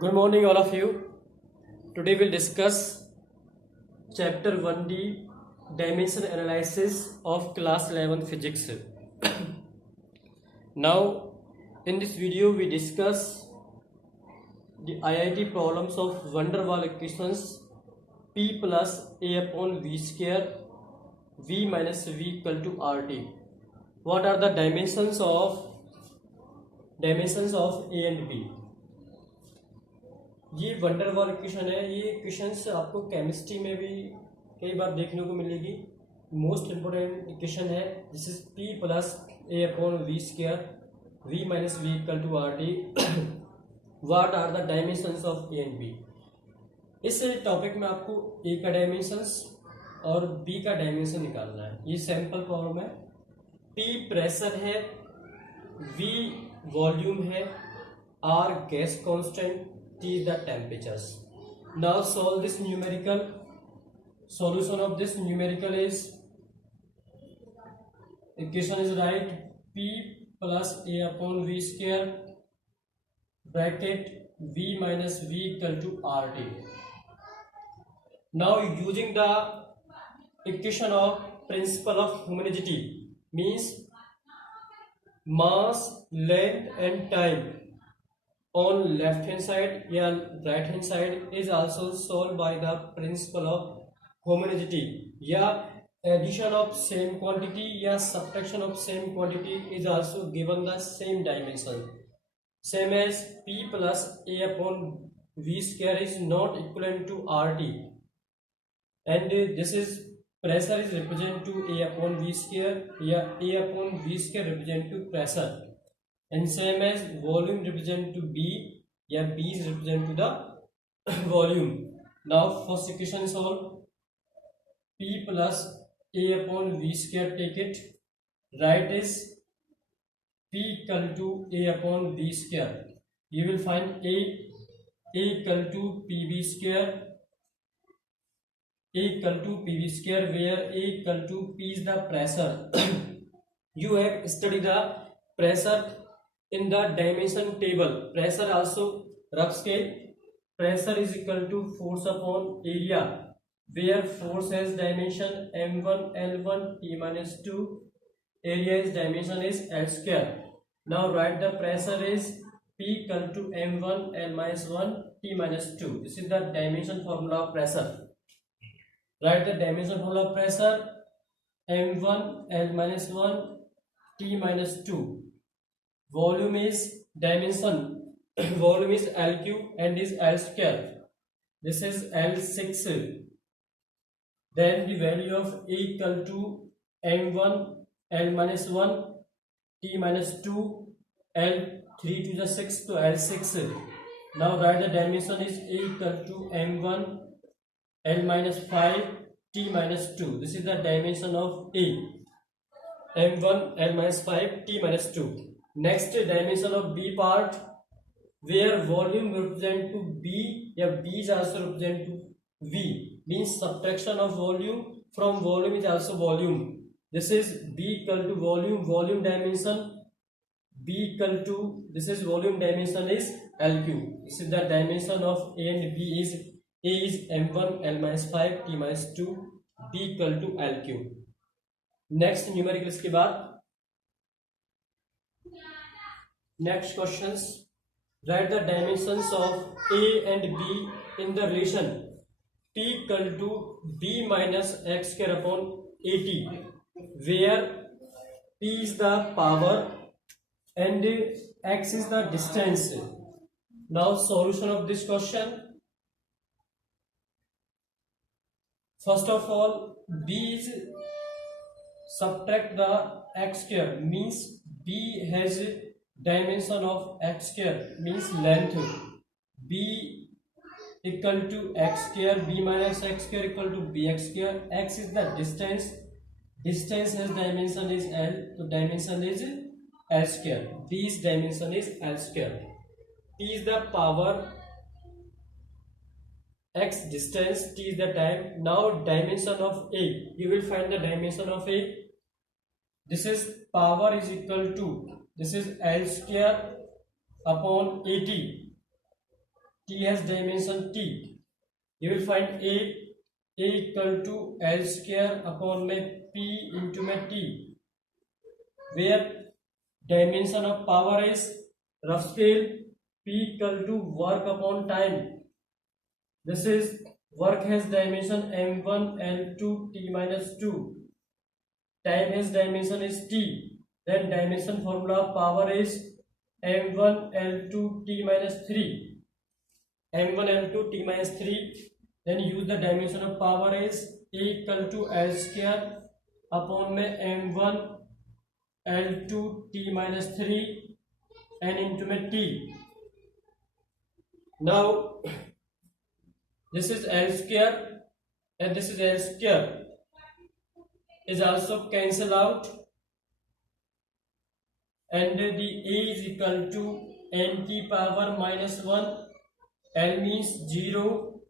Good morning, all of you. Today we'll discuss Chapter 1D Dimension Analysis of Class 11 Physics. Now, in this video, we discuss the IIT problems of van der Waals equations P plus A upon V square V minus V equal to RT. What are the dimensions of A and B? ये van der Waals equation है। ये equations आपको chemistry में भी कई बार देखने को मिलेगी। मोस्ट इम्पोर्टेंट इक्वेशन है। This is P plus A upon V square V minus V equal to R T. What are the dimensions of A and B. इस टॉपिक में आपको ए का डायमेंशंस और बी का डायमेंशन निकालना है। ये सैंपल प्रॉब्लम है। पी प्रेशर है, वी वॉल्यूम है, R gas constant, T is the temperatures. Now solve this numerical. Solution of this numerical is equation is right. P plus A upon V square bracket V minus V equal to RT. Now using the equation of principle of homogeneity means mass, length and time on left hand side या right hand side is also solved by the principle of homogeneity या addition of same quantity या subtraction of same quantity is also given the same dimension, same as P plus A upon V square is not equivalent to RT, and this is pressure is represent to A upon V square या A upon V square represent to pressure, and same as volume represent to B या B is represent to the volume. Now first equation solve. P plus A upon V square, take it, right is P equal to A upon V square. You will find A equal to PV square, A equal to PV square, where A equal to P is the pressure. You have studied the pressure in the dimension table. Pressure also rough scale. Pressure is equal to force upon area, where force has dimension m1 l1 t minus 2. Area is dimension is l square. Now write the pressure is P equal to m1 l minus 1 t minus 2. This is the dimension formula of pressure. Write the dimension formula of pressure m1 l minus 1 t minus 2. Volume is dimension. Volume is L cube and is L square. This is L6. Then the value of A equal to M1 L minus 1 T minus 2 L3 to the 6 to L6. Now write the dimension is A equal to M1 L minus 5 T minus 2. This is the dimension of A. M1 L minus 5 T minus 2. Next dimension of B part, where volume represent to B या B is also represent to V, means subtraction of volume from volume is also volume. This is B equal to volume, volume dimension B equal to, this is volume dimension is L cube. This is the dimension of A and B is A is M1 L minus 5 T minus 2, B equal to L cube. Next numerical इसके बाद next questions. Write the dimensions of A and B in the relation T equal to B minus x square upon 80, where P is the power and x is the distance. Now solution of this question. First of all, B is subtract the x square, means B has dimension of x square, means length. B equal to x square, B minus x square equal to bx square. X is the distance. Distance has dimension is L, so dimension is L square. B's dimension is L square. T is the power, x distance, T is the time. Now dimension of A. You will find the dimension of A. This is power is equal to, this is L square upon 80. t has dimension t, you will find a equal to L square upon में p into में t, where dimension of power is rough scale, p equal to work upon time. This is work has dimension m1 L2 t minus 2, time has dimension is t, then dimension formula of power is m1 L2 t minus 3, m1 L2 t minus 3, then use the dimension of power is a equal to L square upon में m1 L2 t minus 3 and into में t. Now this is L square and this is L square is also cancel out, and the a is equal to n की power minus 1, L means 0,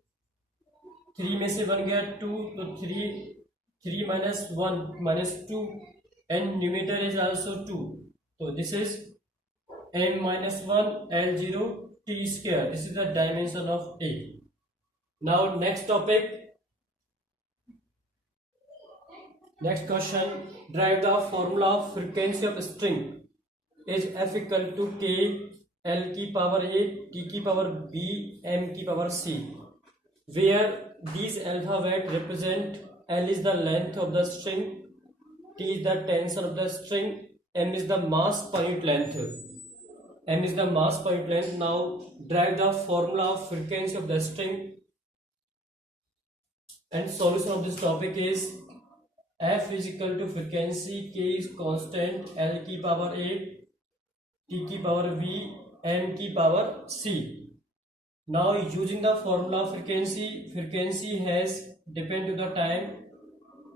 3 में से बन गया 2, तो 3 minus 1 minus 2, and numerator is also 2, so this is m minus 1 L0 t square. This is the dimension of a. Now next topic, next question, derive the formula of frequency of string is f equal to k L की power a t की power b m की power c, where these alphabet represent L is the length of the string, t is the tensor of the string, m is the mass per unit length. M is the mass per unit length. Now derive the formula of frequency of the string, and solution of this topic is f is equal to frequency, k is constant, L की power a t की power b m की power c. Now using the formula of frequency has depend to the time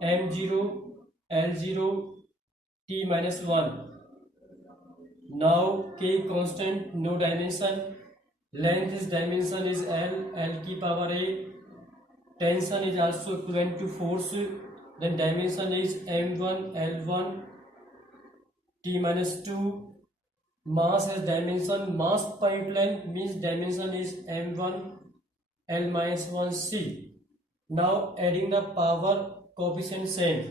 m0 L0 t minus 1. Now k constant, no dimension, length is dimension is L की power a, tension is also equivalent to force, then dimension is m1 L1 t minus 2, mass has dimension, mass per unit length means dimension is m1 L minus 1 c. Now adding the power coefficient same,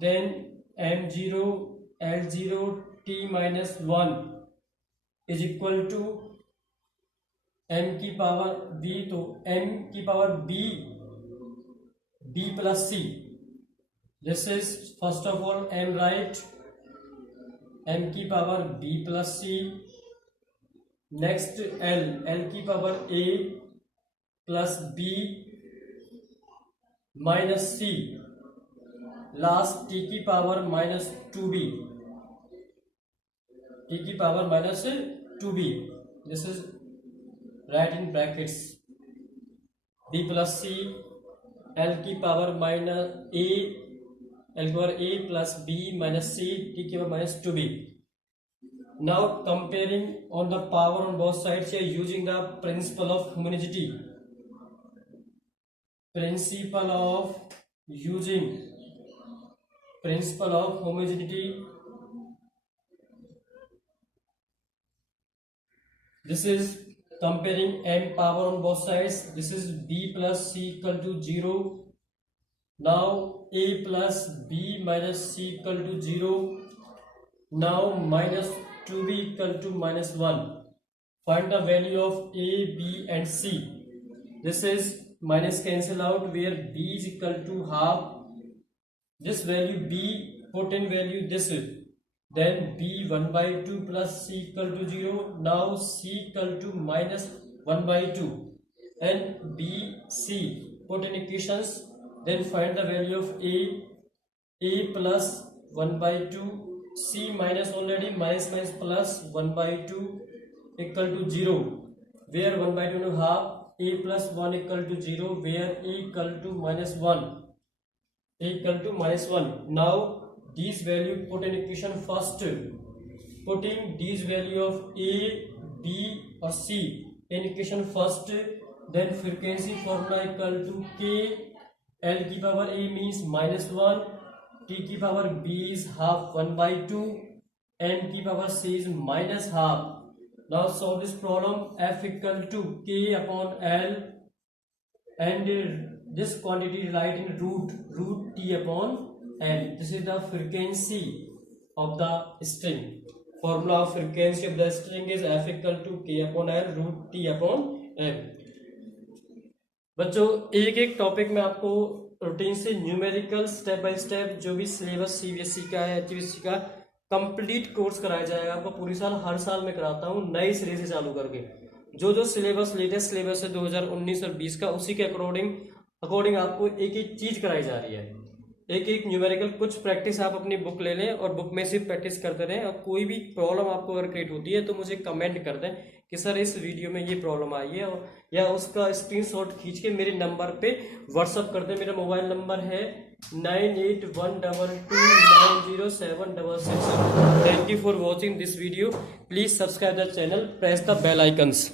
then m0 L0 t minus 1 is equal to m की power b, तो m की power b plus c. This is first of all m right, m की power b plus c, next L की power a plus b minus c, last t की power minus 2b, t की power minus 2b. This is right in brackets, b plus c, L की power minus a, L की power a plus b minus c, t की power minus 2b. Now comparing on the power on both sides here using the principle of homogeneity. Principle of homogeneity. This is comparing m power on both sides. This is b plus c equal to 0. Now a plus b minus c equal to 0. Now minus 2b equal to minus 1. Find the value of a, b and c. This is minus cancel out, where b is equal to half. This value b put in value this, then b 1 by 2 plus c equal to 0. Now c equal to minus 1 by 2 and b c put in equations, then find the value of a plus 1 by 2, c minus already, minus plus 1 by 2 equal to 0, where 1 by 2 no half, a plus 1 equal to 0, where a equal to minus 1, a equal to minus 1. Now these value put in equation first, putting these value of a, b or c in equation first, then frequency formula equal to k, L की power a means minus 1, t की power b is half 1 by 2, m की power c is minus half Now solve this problem. F equal to K upon L, and this quantity write in root T upon L. This is the frequency of the string. Formula of frequency of the string is F equal to K upon L root T upon L. बच्चों एक एक topic में आपको routine से numerical step by step जो भी syllabus CBSE का है एचबीएसई का कंप्लीट कोर्स कराया जाएगा आपको। पूरी साल हर साल में कराता हूँ नए सिरे से चालू करके। जो सिलेबस लेटेस्ट सिलेबस है 2019 और 20 का उसी के अकॉर्डिंग आपको एक एक चीज कराई जा रही है। एक एक न्यूमेरिकल कुछ प्रैक्टिस आप अपनी बुक ले लें और बुक में से प्रैक्टिस करते रहें। और कोई भी प्रॉब्लम आपको अगर क्रिएट होती है तो मुझे कमेंट कर दें कि सर इस वीडियो में ये प्रॉब्लम आई है, या उसका स्क्रीनशॉट खींच के मेरे नंबर पे व्हाट्सअप कर दें। मेरा मोबाइल नंबर है 9812290766। Thank you for watching this video. Please subscribe the channel, press the bell icons.